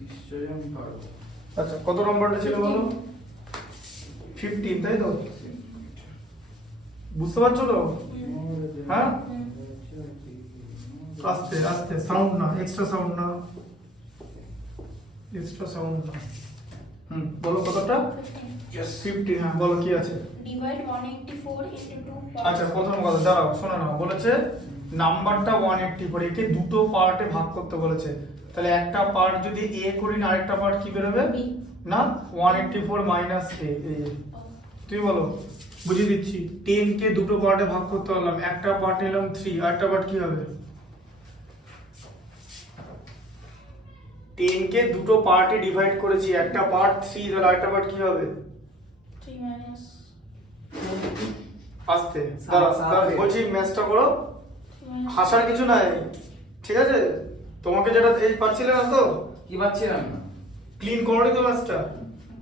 নিশ্চয়ই আমি পারবো। আচ্ছা কত নম্বরটা ছিল বলো? 15, তাই তো? বুঝতে পারছো তো? হ্যাঁ আস্তে আস্তে, সাউন্ড না, এক্সট্রা সাউন্ড না, এক্সট্রা সাউন্ড না। বলো কতটা? 15। হ্যাঁ বলো কি আছে? ডিভাইড 184 into 2 আচ্ছা প্রথম কথা দাঁড়াও, শোনো না, বলেছে নাম্বারটা 184, একে দুটো পার্টে ভাগ করতে বলেছে। তাহলে একটা পার্ট যদি a করি না, আরেকটা পার্ট কি বেরোবে? B। না 184 মাইনাস a। তুই বলো, বুঝিয়ে দিচ্ছি। 10 কে দুটো পার্টে ভাগ করতে বললাম, একটা পার্ট নিলাম 3, আরেকটা পার্ট কি হবে? 10 কে দুটো পার্টে ডিভাইড করেছি, একটা পার্ট 3, তাহলে আরেকটা পার্ট কি হবে? 3 minus আস্তে দাঁড়া বলছি, ম্যাথটা করো, হাসার কিছু নাই, ঠিক আছে? তোমাকে যেটা এই পাচ্ছিলে না তো, কি পাচ্ছিলাম না? ক্লিন করোনি তো ম্যাথটা।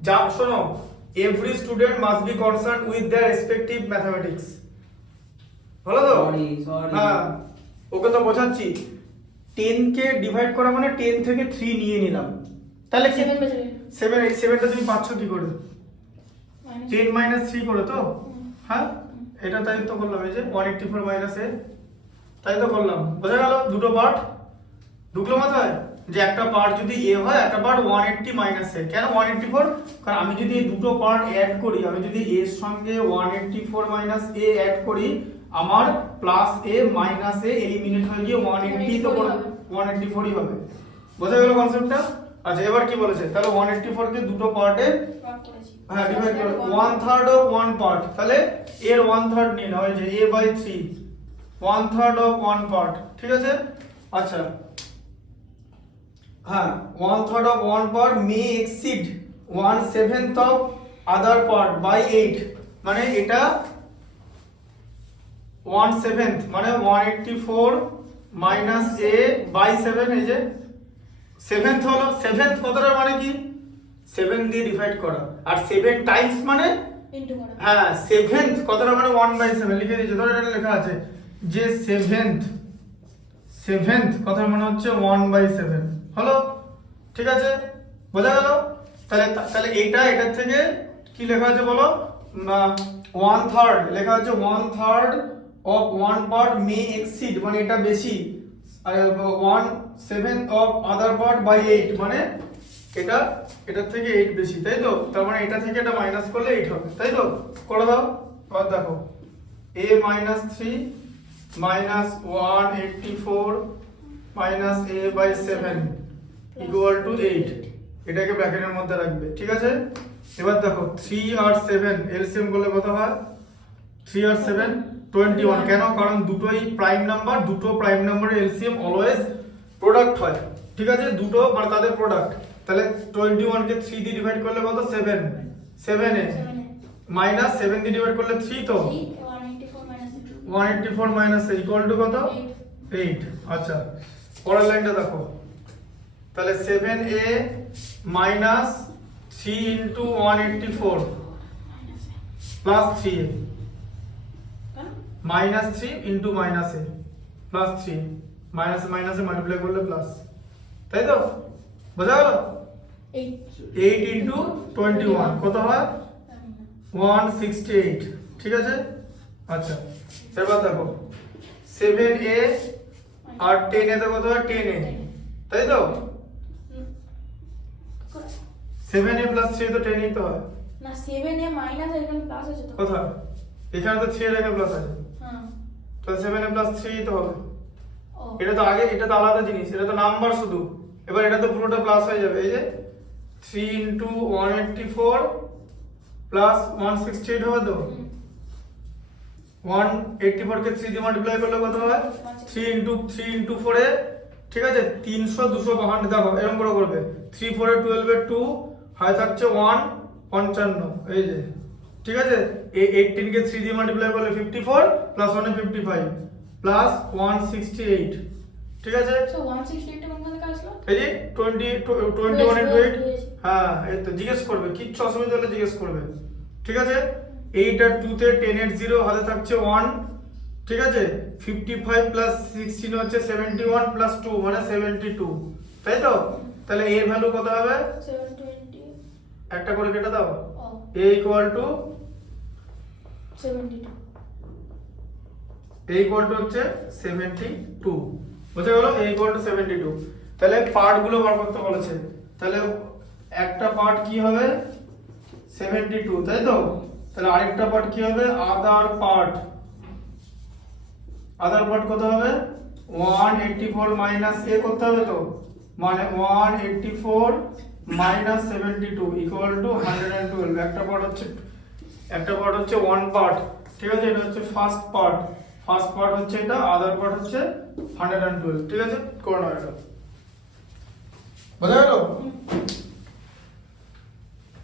যা শোনো, every student must be concern with their respective mathematics. হলো তো? সরি হ্যাঁ ওকে তো বোঝাচ্ছি। 10 কে ডিভাইড করা মানে 10 থেকে 3 নিয়ে নিলাম, তাহলে কি 7 বেজে গেল। 7টা তুমি পাচ্ছ কি করে? 10 মাইনাস 3 করে তো? হ্যাঁ এটা তাই তো করলাম, এই যে 184 মাইনাস a, তাই তো করলাম। বোঝা গেল? দুটো পার্ট ঢুকলো মাথায়, যে একটা পার্ট যদি a হয়, একটা পার্ট 180 মাইনাস a। কেন 184? কারণ আমি যদি এই দুটো পার্ট অ্যাড করি, আমি যদি a এর সঙ্গে 184 মাইনাস a অ্যাড করি, আমার plus a minus a eliminate হয়ে গিয়ে 180 তো 184ই হবে। বোঝা গেল কনসেপ্টটা? আচ্ছা এবার কি বলেছে, তাহলে 184 কে দুটো পার্টে ভাগ করেছি। হ্যাঁ ডিভাইড করো, 1/3 অফ 1 পার্ট, তাহলে এর 1/3 নিয়ে নাও, এই যে a/3, 1/3 অফ 1 পার্ট, ঠিক আছে? আচ্ছা হ্যাঁ 1/3 of 1 part may exceed 1/7 of other part by 8, মানে এটা 1/7 মানে 184 মাইনাস a বাই 7, এই যে 7th হলো, 7th কতটার মানে কি? 7 দিয়ে ডিভাইড করা, আর 7 টাইমস মানে ইনটু করা। হ্যাঁ 7th কতটা মানে 1/7 লিখে দিয়েছে, ধরো এটা লেখা আছে যে 7th কথার মানে হচ্ছে 1/7। হলো? ঠিক আছে, বোঝা গেল? তাহলে এটার থেকে কি লেখা আছে বলো? 1/3 লেখা আছে, 1/3 অফ 1 পার্ট মে এক্সিড, মানে এটা বেশি, 1/7 অফ আদার পার্ট বাই 8, মানে এটার থেকে 8 বেশি, তাই তো? তার মানে এটা থেকে এটা মাইনাস করলে 8 হবে, তাই তো? করে দাও। এবার দেখো a minus 3 minus 184 minus a by 7 equal to 8, এটাকে ব্র্যাকেটের মধ্যে রাখবে, ঠিক আছে? এবার দেখো 3 আর 7 এলসিএম করলে কত হয়? 3 আর 7 21। কেন? কারণ দুটোই প্রাইম নাম্বার, দুটো প্রাইম নাম্বারের এলসিএম অলওয়েজ প্রোডাক্ট হয়, ঠিক আছে? দুটো মানে তাদের প্রোডাক্ট। তাহলে 21 কে 3 দিয়ে ডিভাইড করলে কত? 7 এ মাইনাস 7 দিয়ে ডিভাইড করলে 3, তো 184 মাইনাস ইকুয়াল টু কত? 8। আচ্ছা পরের লাইনটা দেখো, তাহলে 7a minus 3 into 184 plus 3a, minus 3 into minus a plus 3, minus মাইনাসে মাল্টিপ্লাই করলে প্লাস, তাই তো? বোঝা গেল? 8 ইন্টু 21 কত হয়? 168, ঠিক আছে? আচ্ছা এবার দেখো 7a আর 10a তে কত হয়? 10a, তাই তো? 7a প্লাস 3 তো 10a তো হয় না, 7a মাইনাস এখানে প্লাস আছে তো। কোথায়? এখানে তো 3 এর আগে প্লাস আছে, হ্যাঁ তো 7a প্লাস 3 তো হবে। ও এটা তো আগে, এটা তো আলাদা জিনিস, এটা তো নাম্বার শুধু। এবার এটা তো পুরোটা প্লাস হয়ে যাবে, এই যে 3 ইনটু 184 প্লাস 168 হবে তো? 184 কে 3 দিয়ে মাল্টিপ্লাই করলে কত হয়? 3 ইনটু 4 এ, ঠিক আছে? 300 252, দেখো এরকম করে করবে। 3 4 এ 12 এর 2 হয় থাকছে 155, এই যে, ঠিক আছে? এই 18 কে 3 দিয়ে মাল্টিপ্লাই করলে 54 প্লাস 1 এ 55 প্লাস 168, ঠিক আছে? সো 168 টা কোন থেকে আসলো? এই যে 21 ইনটু 8, হ্যাঁ এই তো জিজ্ঞেস করবে, কিচ্ছু অসুবিধা হলে জিজ্ঞেস করবে, ঠিক আছে? 8 আর 2 তে 10 এর 0 হাতে থাকছে 1, ঠিক আছে? 55 প্লাস 16 হচ্ছে 71 প্লাস 2 মানে 72, তাই তো? তাহলে a এর ভ্যালু কত হবে 720 একটা করে কেটে দাও ও a ইকুয়াল টু 72 হচ্ছে 72 বুঝে গেল a ইকুয়াল টু 72 তাহলে পার্ট গুলো বার করতে বলেছে তাহলে একটা পার্ট কি হবে 72 তাই তো তাহলে আরেকটা পার্ট কি হবে আদার পার্ট কত হবে 184 মাইনাস a করতে হবে তো মানে 184 মাইনাস 72 ইকুয়াল টু 112 একটা পার্ট হচ্ছে ওয়ান পার্ট ঠিক আছে এটা হচ্ছে ফার্স্ট পার্ট হচ্ছে এটা আদার পার্ট হচ্ছে 112 ঠিক আছে করে নাও এটা বোঝা গেল